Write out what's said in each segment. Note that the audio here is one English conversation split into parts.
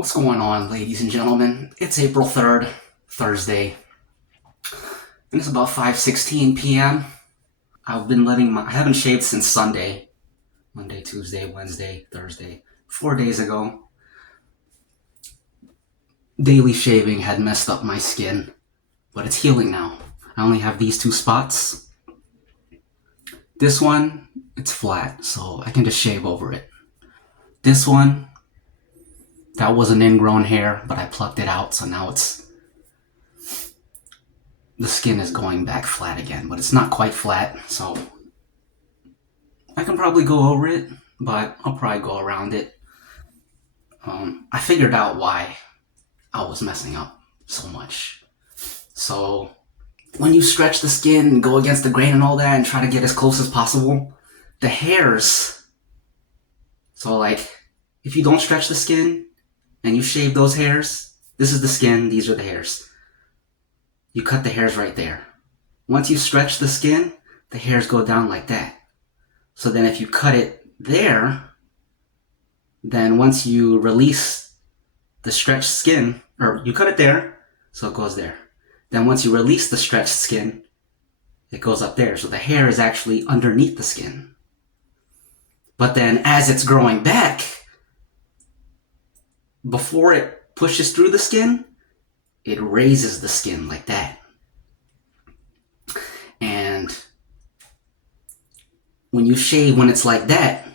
What's going on, ladies and gentlemen? It's April 3rd, Thursday, and it's about 5:16 p.m. I haven't shaved since Sunday. Monday, Tuesday, Wednesday, Thursday. 4 days ago. Daily shaving had messed up my skin, but it's healing now. I only have these two spots. This one, it's flat, so I can just shave over it. This one, that was an ingrown hair, but I plucked it out, so now the skin is going back flat again, but it's not quite flat, so I can probably go over it, but I'll probably go around it. I figured out why I was messing up so much. So when you stretch the skin and go against the grain and all that and try to get as close as possible, the hairs, so like if you don't stretch the skin and you shave those hairs, this is the skin, these are the hairs. You cut the hairs right there. Once you stretch the skin, the hairs go down like that. So then if you cut it there, then once you release the stretched skin, or you cut it there, so it goes there. Then once you release the stretched skin, it goes up there. So the hair is actually underneath the skin. But then as it's growing back, before it pushes through the skin, it raises the skin like that. And when you shave when it's like that,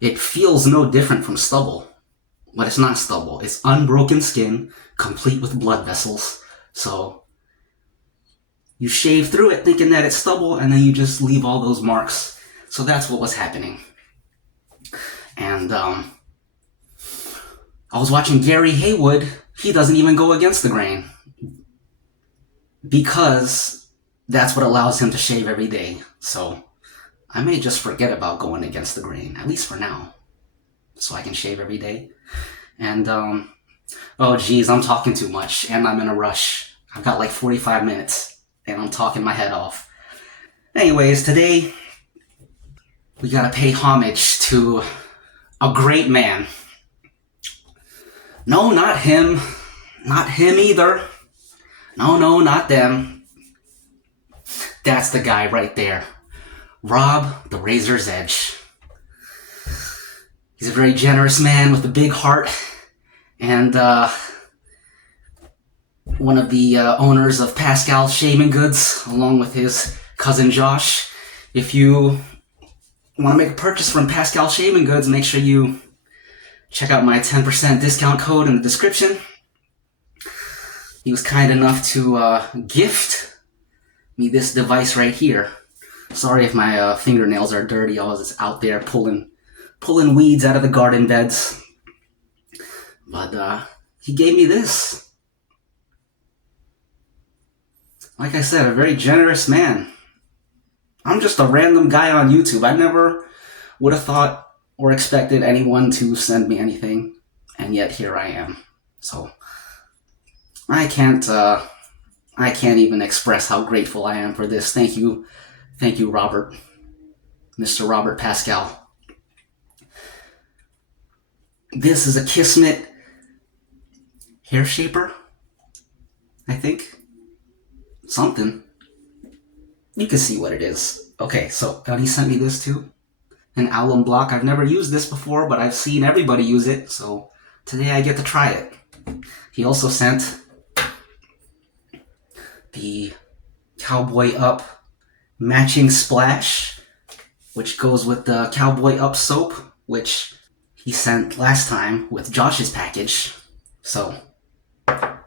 it feels no different from stubble. But it's not stubble. It's unbroken skin, complete with blood vessels. So you shave through it thinking that it's stubble, and then you just leave all those marks. So that's what was happening. And I was watching Gary Haywood. He doesn't even go against the grain because that's what allows him to shave every day. So I may just forget about going against the grain, at least for now, so I can shave every day. And oh geez, I'm talking too much and I'm in a rush. I've got like 45 minutes and I'm talking my head off. Anyways, today we gotta pay homage to a great man. No, not him. Not him either. No, not them. That's the guy right there. Rob the Razor's Edge. He's a very generous man with a big heart, and one of the owners of Pascal Shaving Goods, along with his cousin Josh. If you want to make a purchase from Pascal Shaving Goods, make sure you check out my 10% discount code in the description. He was kind enough to gift me this device right here. Sorry if my fingernails are dirty. I was out there pulling weeds out of the garden beds. But he gave me this. Like I said, a very generous man. I'm just a random guy on YouTube. I never would have thought or expected anyone to send me anything, and yet here I am. So I can't even express how grateful I am for this. Thank you, Robert, Mr. Robert Pascal. This is a Kismet hair shaper, I think. Something. You can see what it is. Okay, so he sent me this too. An alum block. I've never used this before, but I've seen everybody use it, so today I get to try it. He also sent the Cowboy Up matching splash, which goes with the Cowboy Up soap, which he sent last time with Josh's package. So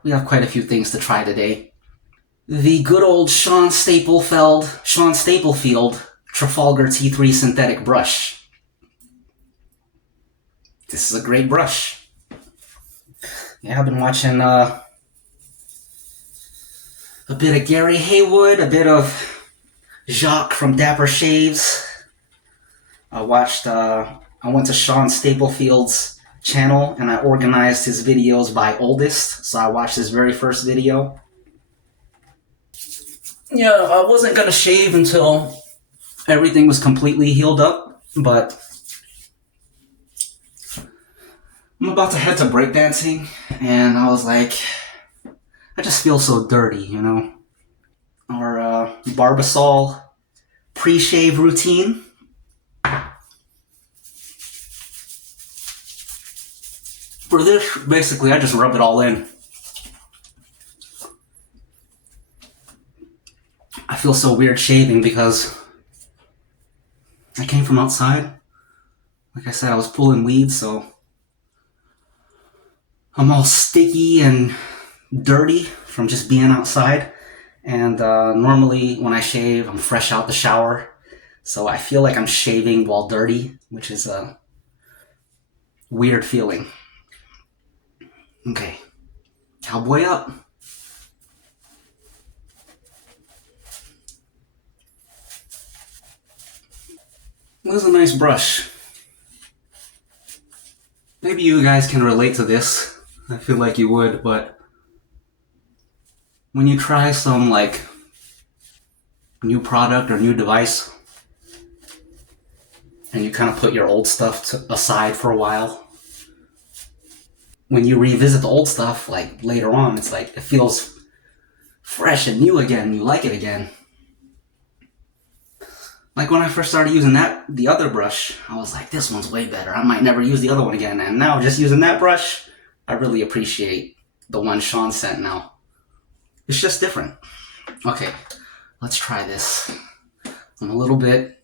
we have quite a few things to try today. The good old Sean Staplefield Trafalgar T3 synthetic brush. This is a great brush. Yeah, I've been watching a bit of Gary Haywood, a bit of Jacques from Dapper Shaves. I went to Sean Staplefield's channel and I organized his videos by oldest. So I watched his very first video. Yeah, I wasn't gonna shave until everything was completely healed up, but I'm about to head to breakdancing, and I was like, I just feel so dirty, you know? Our Barbasol pre-shave routine. For this, basically, I just rub it all in. I feel so weird shaving because I came from outside. Like I said, I was pulling weeds, so I'm all sticky and dirty from just being outside. And normally when I shave, I'm fresh out the shower. So I feel like I'm shaving while dirty, which is a weird feeling. Okay, Cowboy Up. This is a nice brush. Maybe you guys can relate to this. I feel like you would, but when you try some like new product or new device and you kind of put your old stuff aside for a while, when you revisit the old stuff, like later on, it's like it feels fresh and new again. You like it again. Like when I first started using the other brush, I was like, this one's way better. I might never use the other one again. And now just using that brush, I really appreciate the one Sean sent now. It's just different. Okay, let's try this. I'm a little bit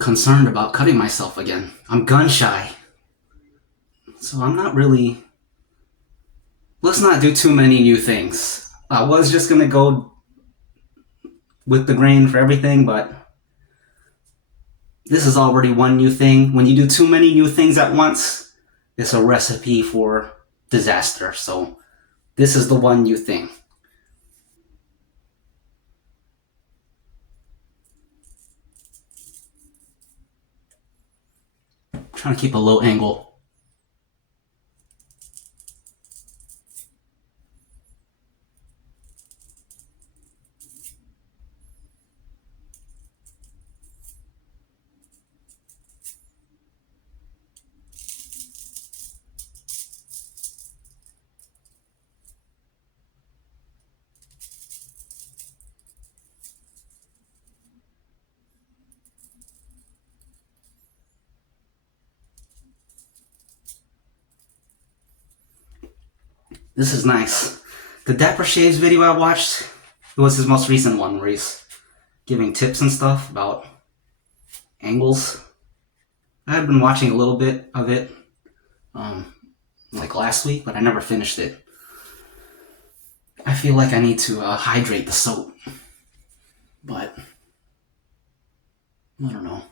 concerned about cutting myself again. I'm gun shy. So I'm not really... Let's not do too many new things. I was just going to go with the grain for everything, but this is already one new thing. When you do too many new things at once, it's a recipe for disaster. So this is the one new thing. I'm trying to keep a low angle. This is nice. The Dapper Shaves video I watched, it was his most recent one where he's giving tips and stuff about angles. I had been watching a little bit of it like last week, but I never finished it. I feel like I need to hydrate the soap, but I don't know.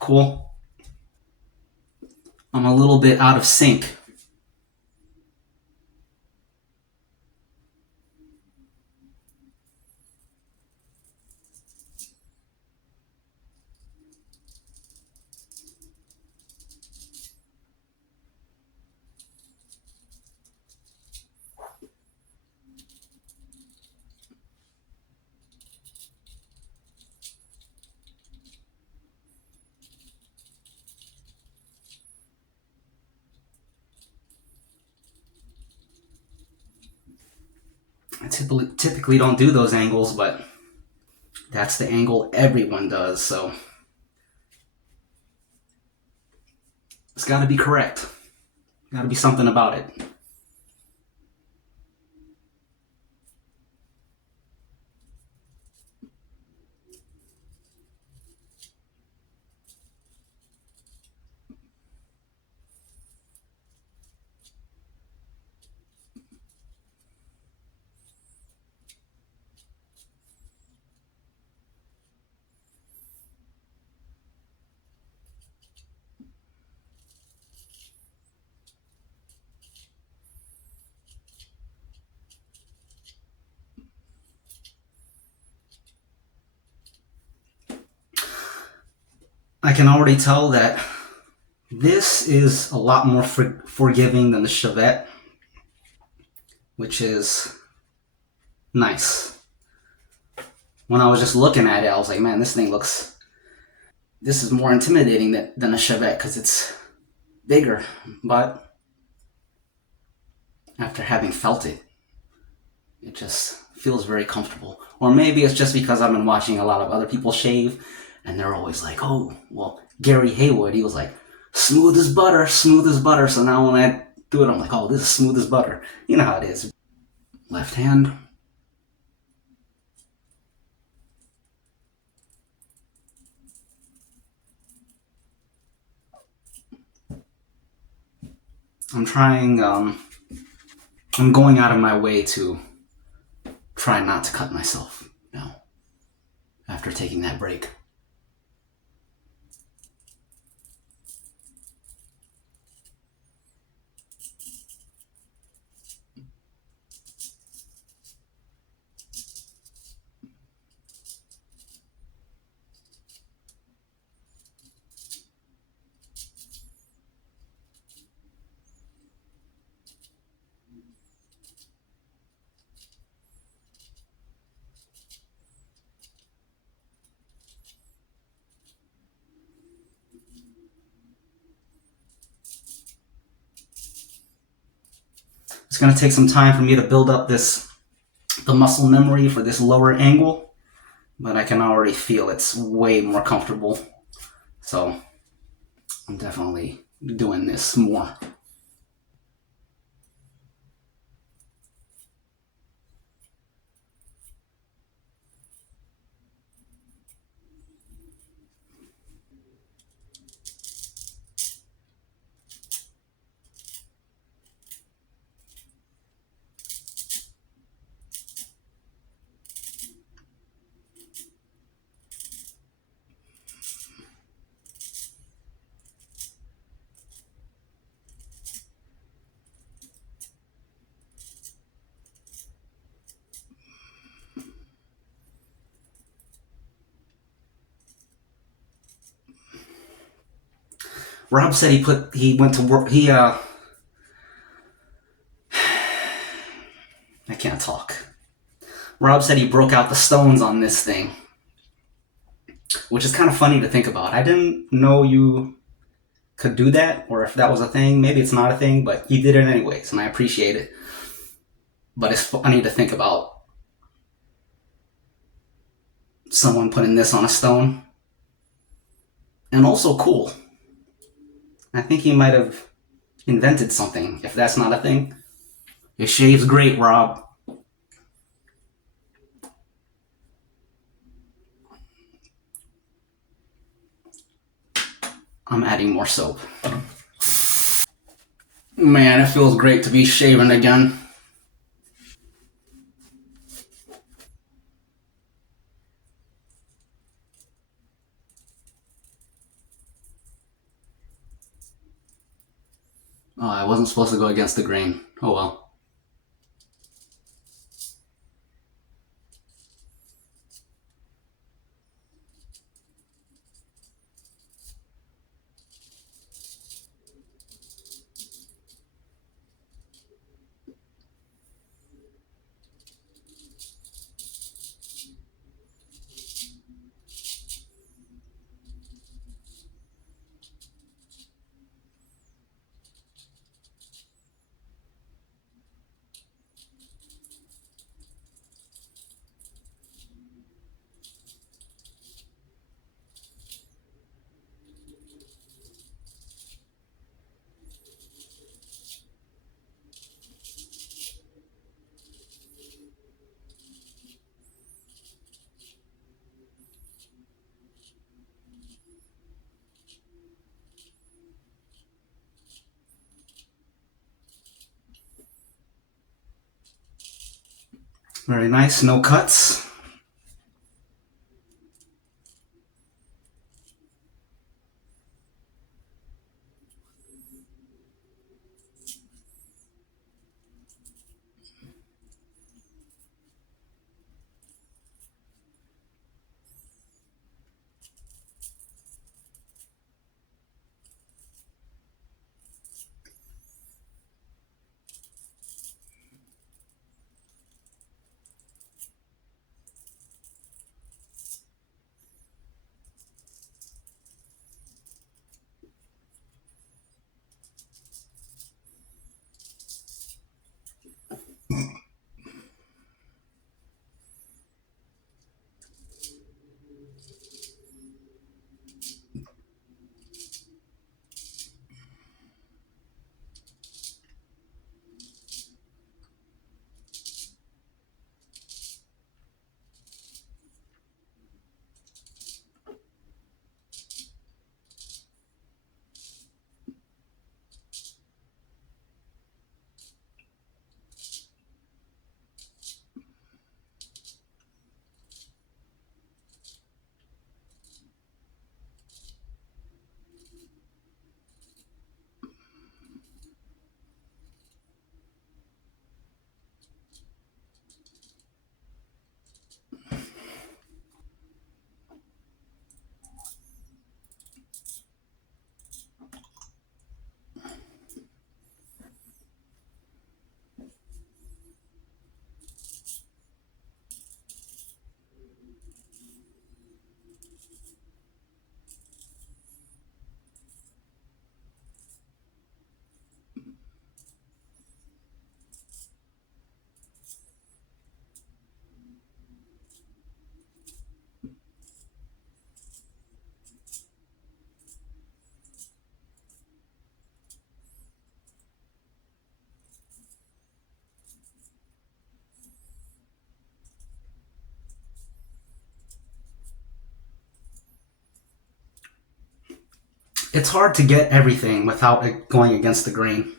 Cool. I'm a little bit out of sync. I typically don't do those angles, but that's the angle everyone does, so it's got to be correct. Got to be something about it. I can already tell that this is a lot more forgiving than the Chevette, which is nice. When I was just looking at it, I was like, man, this is more intimidating than a Chevette because it's bigger. But after having felt it, it just feels very comfortable. Or maybe it's just because I've been watching a lot of other people shave, and they're always like, oh, well, Gary Haywood, he was like, smooth as butter, smooth as butter. So now when I do it, I'm like, oh, this is smooth as butter. You know how it is. Left hand. I'm trying, I'm going out of my way to try not to cut myself now after taking that break. It's going to take some time for me to build up the muscle memory for this lower angle, but I can already feel it's way more comfortable. So I'm definitely doing this more. Rob said he went to work. I can't talk. Rob said he broke out the stones on this thing, which is kind of funny to think about. I didn't know you could do that, or if that was a thing. Maybe it's not a thing, but you did it anyways, and I appreciate it. But it's funny to think about someone putting this on a stone, and also cool. I think he might have invented something, if that's not a thing. It shaves great, Rob. I'm adding more soap. Man, it feels great to be shaven again. Oh, I wasn't supposed to go against the grain. Oh well. Very nice, no cuts. It's hard to get everything without it going against the grain.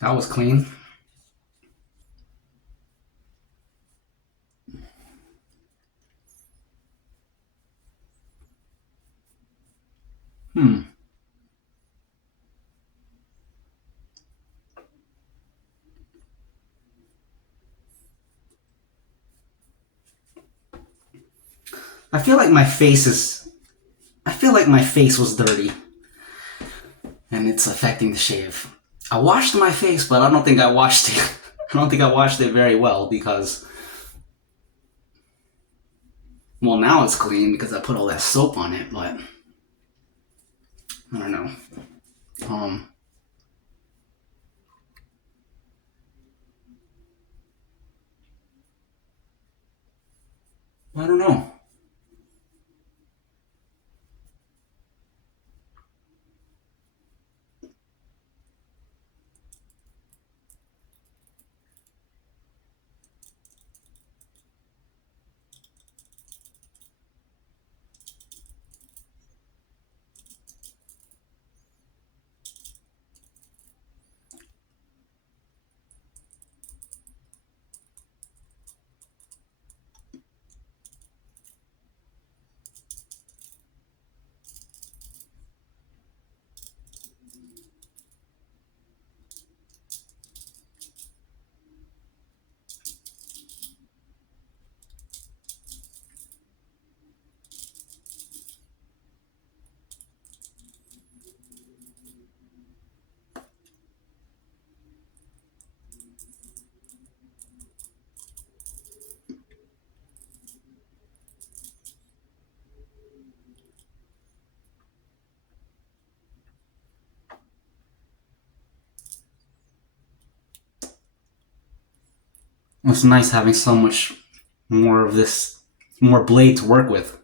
That was clean. Hmm. I feel like my face is. I feel like my face was dirty, and it's affecting the shave. I washed my face, but I don't think I washed it. I don't think I washed it very well because, well, now it's clean because I put all that soap on it. But I don't know. Um, I don't know. It's nice having so much more of this, more blade to work with.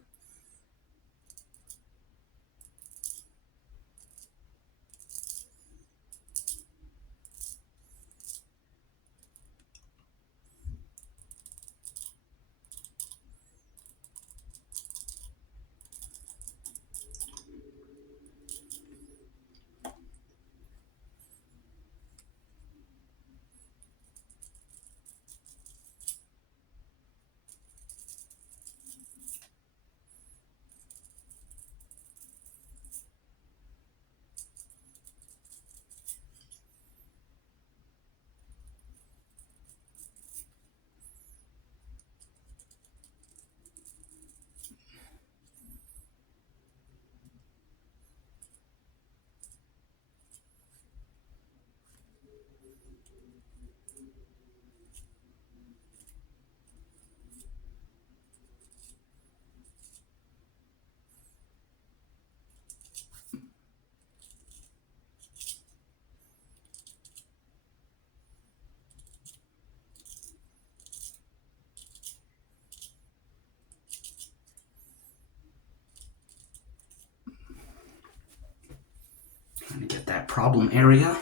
Trying to get that problem area.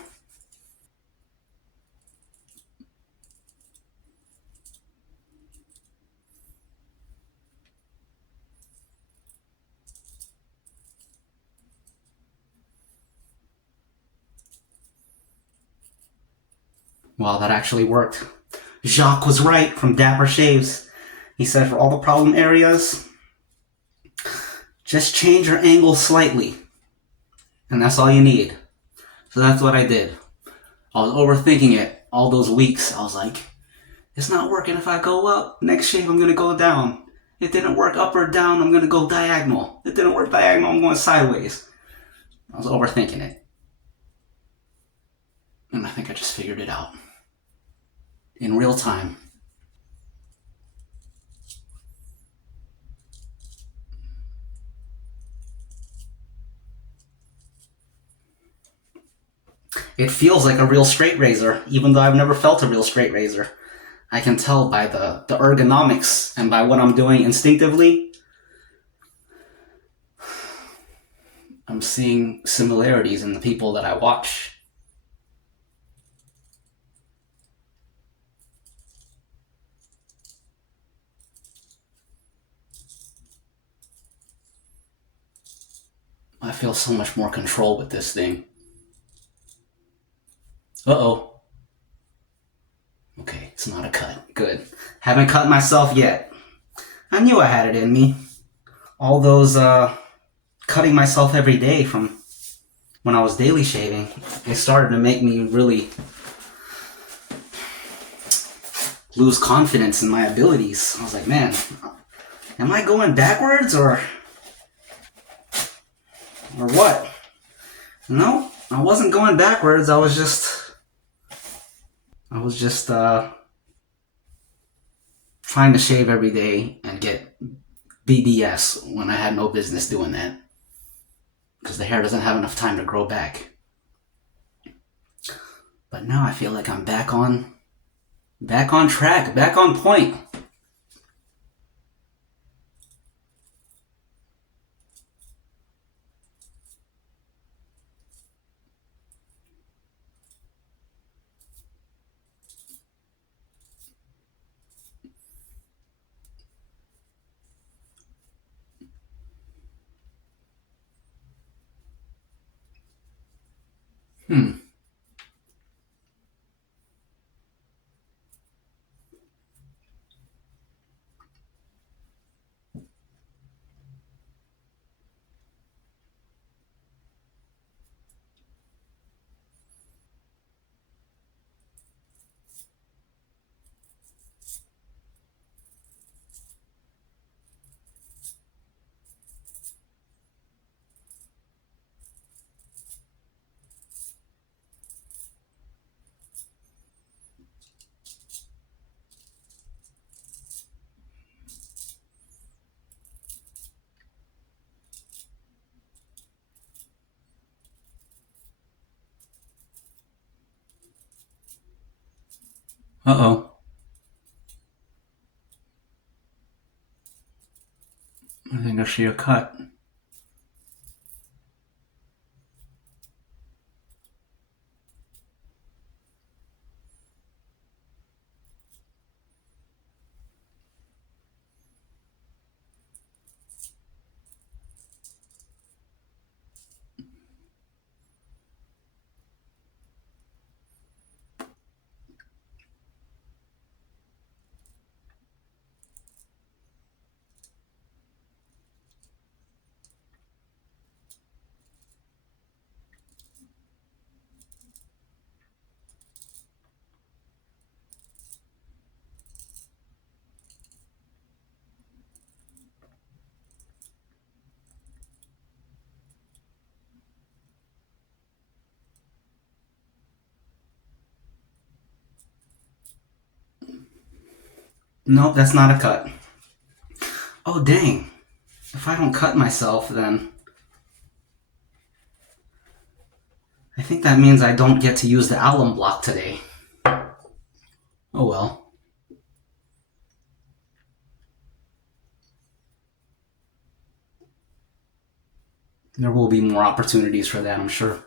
Well, that actually worked. Jacques was right from Dapper Shaves. He said for all the problem areas, just change your angle slightly. And that's all you need. So that's what I did. I was overthinking it all those weeks. I was like, it's not working if I go up. Next shave, I'm going to go down. It didn't work up or down, I'm going to go diagonal. It didn't work diagonal, I'm going sideways. I was overthinking it. And I think I just figured it out. In real time. It feels like a real straight razor, even though I've never felt a real straight razor. I can tell by the ergonomics and by what I'm doing instinctively. I'm seeing similarities in the people that I watch. I feel so much more control with this thing. Uh-oh. Okay, it's not a cut. Good. Haven't cut myself yet. I knew I had it in me. All those cutting myself every day from when I was daily shaving, it started to make me really lose confidence in my abilities. I was like, man, am I going backwards or what? No, I wasn't going backwards. I was just trying to shave every day and get BBS when I had no business doing that because the hair doesn't have enough time to grow back. But now I feel like I'm back on track, back on point. Hmm. Uh-oh. I think I see a cut. Nope, that's not a cut. Oh, dang. If I don't cut myself, then I think that means I don't get to use the alum block today. Oh well. There will be more opportunities for that, I'm sure.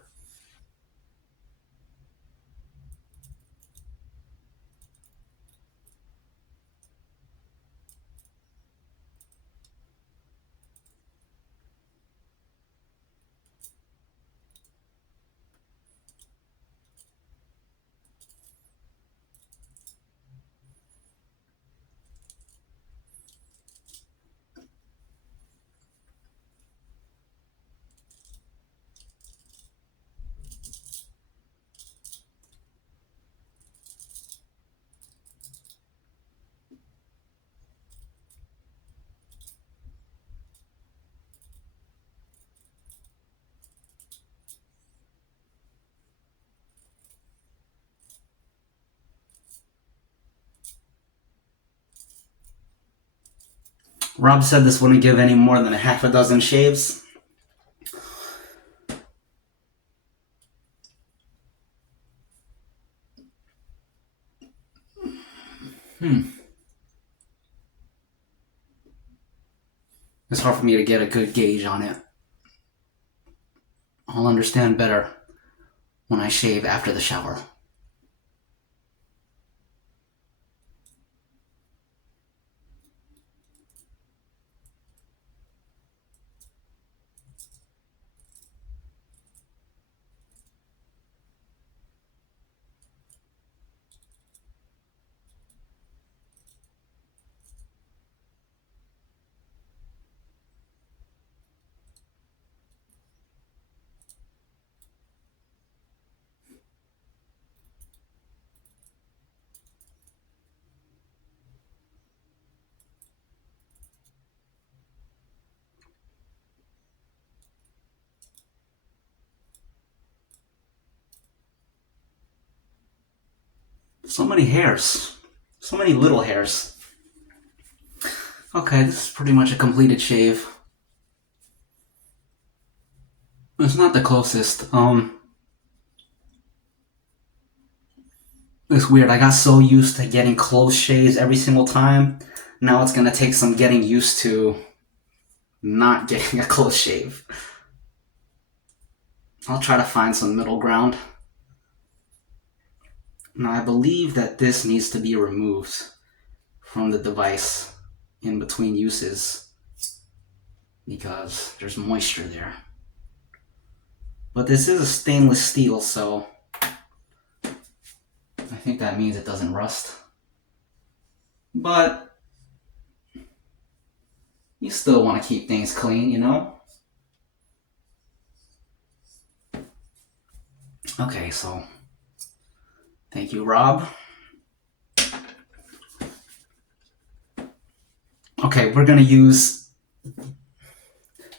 Rob said this wouldn't give any more than a half a dozen shaves. It's hard for me to get a good gauge on it. I'll understand better when I shave after the shower. So many hairs. So many little hairs. Okay, this is pretty much a completed shave. It's not the closest. It's weird. I got so used to getting close shaves every single time. Now it's gonna take some getting used to not getting a close shave. I'll try to find some middle ground. Now I believe that this needs to be removed from the device in between uses because there's moisture there. But this is a stainless steel, so I think that means it doesn't rust. But you still want to keep things clean, you know? Okay, so thank you, Rob. Okay, we're gonna use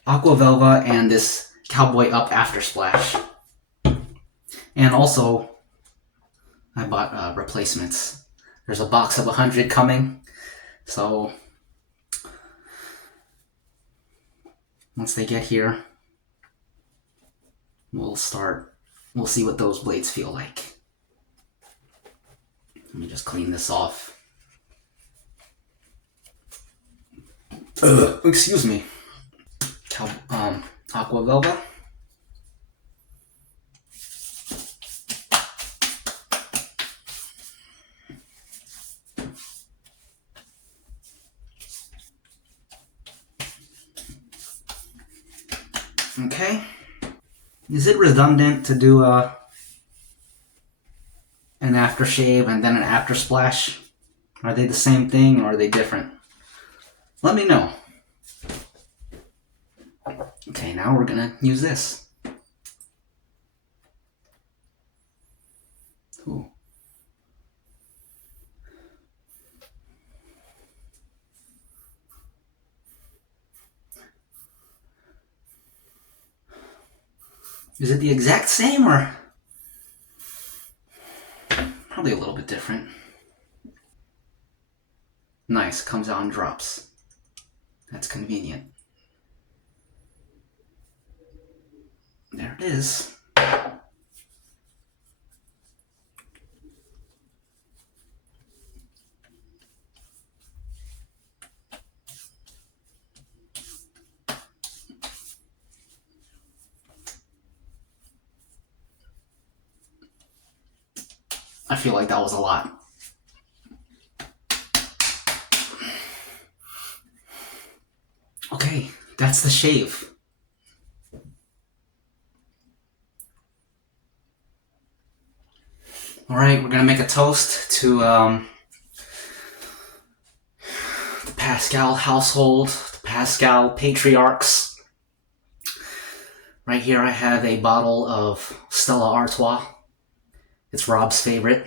Aqua Velva and this Cowboy Up aftersplash. And also, I bought replacements. There's a box of 100 coming, so once they get here, we'll see what those blades feel like. Let me just clean this off. Excuse me. Aqua Velva. Okay. Is it redundant to do an aftershave and then an after splash? Are they the same thing or are they different? Let me know. Okay, now we're gonna use this. Ooh. Is it the exact same or probably a little bit different? Nice, comes out in drops. That's convenient. There it is. I feel like that was a lot. Okay, that's the shave. All right, we're gonna make a toast to the Pascal household, the Pascal patriarchs. Right here I have a bottle of Stella Artois. It's Rob's favorite.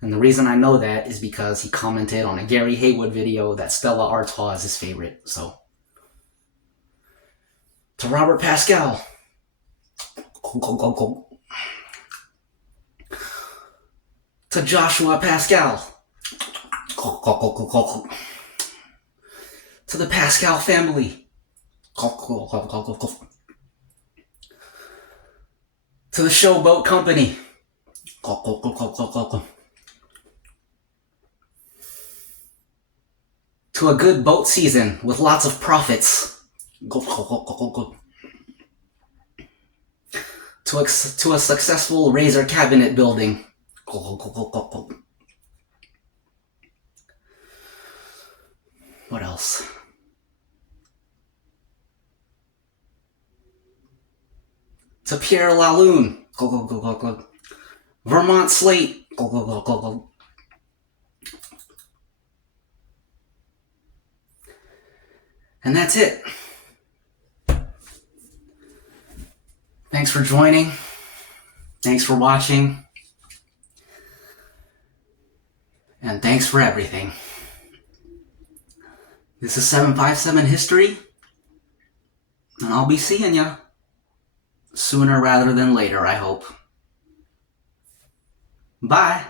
And the reason I know that is because he commented on a Gary Haywood video that Stella Artois is his favorite. So, to Robert Pascal. To Joshua Pascal. To the Pascal family. To the Showboat Company. To a good boat season with lots of profits. To a successful razor cabinet building. What else? To Pierre Lalune. Vermont Slate. And that's it. Thanks for joining. Thanks for watching. And thanks for everything. This is 757 History. And I'll be seeing ya. Sooner rather than later, I hope. Bye.